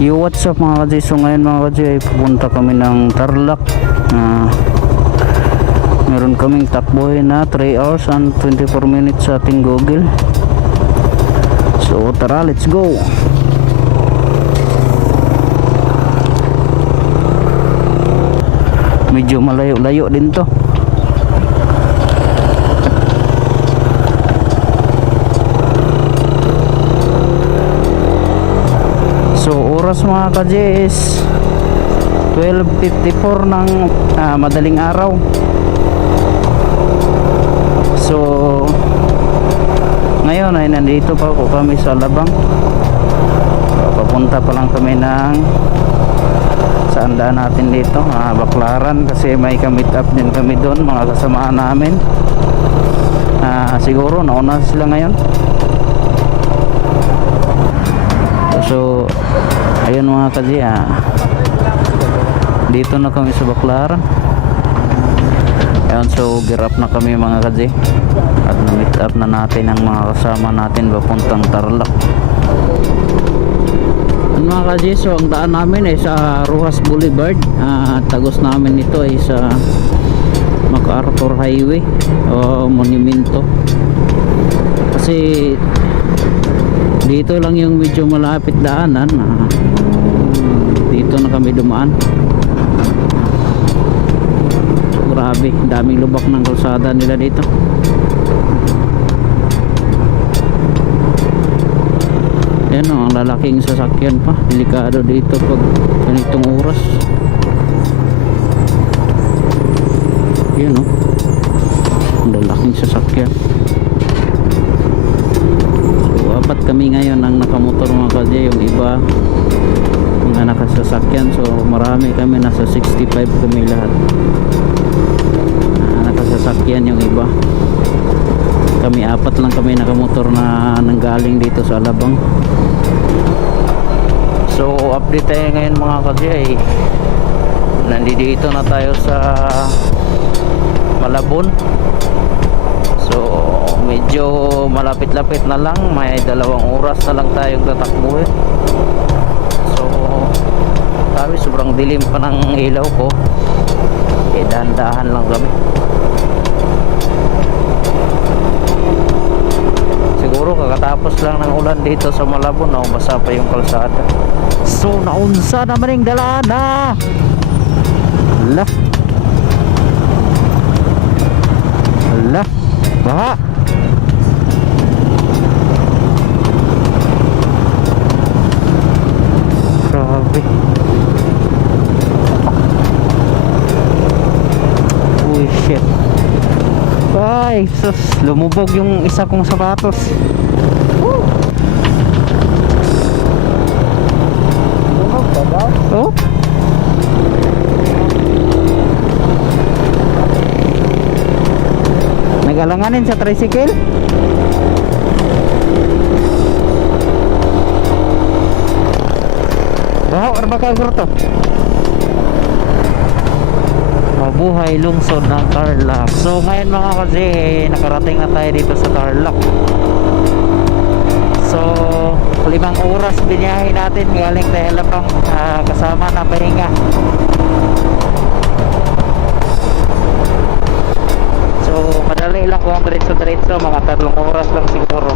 Yo, what's up mga kaji? So ngayon mga kaji ay pupunta kami ng Tarlac. Meron kaming takbuhin na 3 hours and 24 minutes sa ating Google. So tara, let's go. Medyo malayo-layo din to. So oras mga kaji is 12:54 ng madaling araw. So ngayon ay nandito pa po kami sa Alabang. Papunta pa lang kami ng saan daan natin dito, Baclaran, kasi may meet up din kami doon, mga kasamaan namin. Siguro nauna sila ngayon. So ayun mga kaji, dito na kami sa Baclaran. Ayun, so gear up na kami mga kaji at na-meet up na natin ang mga kasama natin papuntang Tarlac. Mga kaji, so ang daan namin ay sa Rojas Boulevard. Tagos namin ito ay sa MacArthur Highway o Monumento, kasi dito lang yung medyo malapit daanan. Dito na kami dumaan. Grabe, daming lubak ng kalsada nila dito. Yan o, ang lalaking sasakyan pa. Delikado dito pag ganitong oras. Yan o, ang lalaking sasakyan. So apat kami ngayon ang nakamotor mga kaji. Yung iba mga nakasasakyan. So marami kami, nasa 65 kami lahat. Nakasasakyan yung iba. Kami apat lang kami nakamotor na nanggaling dito sa Alabang. So update tayo ngayon mga kaji, ay nandito na tayo sa Malabon. So medyo malapit-lapit na lang, may 2 oras na lang tayong tatakbuhin. So sabi, sobrang dilim pa ng ilaw ko, dahan-dahan lang kami. Siguro kakatapos lang ng ulan dito sa Malabon, basa pa yung kalsada. So naunsa naman yung dalana. Hala, hala, baha. Grabe. Uy, shit. Ay, sus, lumubog yung isa kong sapatos. Woo! Oh? Nagalanganin sa tricycle? Bahaw, arbaka to. Mabuhay lungsod ng Tarlac. So ngayon mga kasi nakarating na tayo dito sa Tarlac. So 5 oras biniyahin natin galing tayo Alabang, kasama na pahinga. So madali lang kung diretso-diretso, mga 3 oras lang siguro.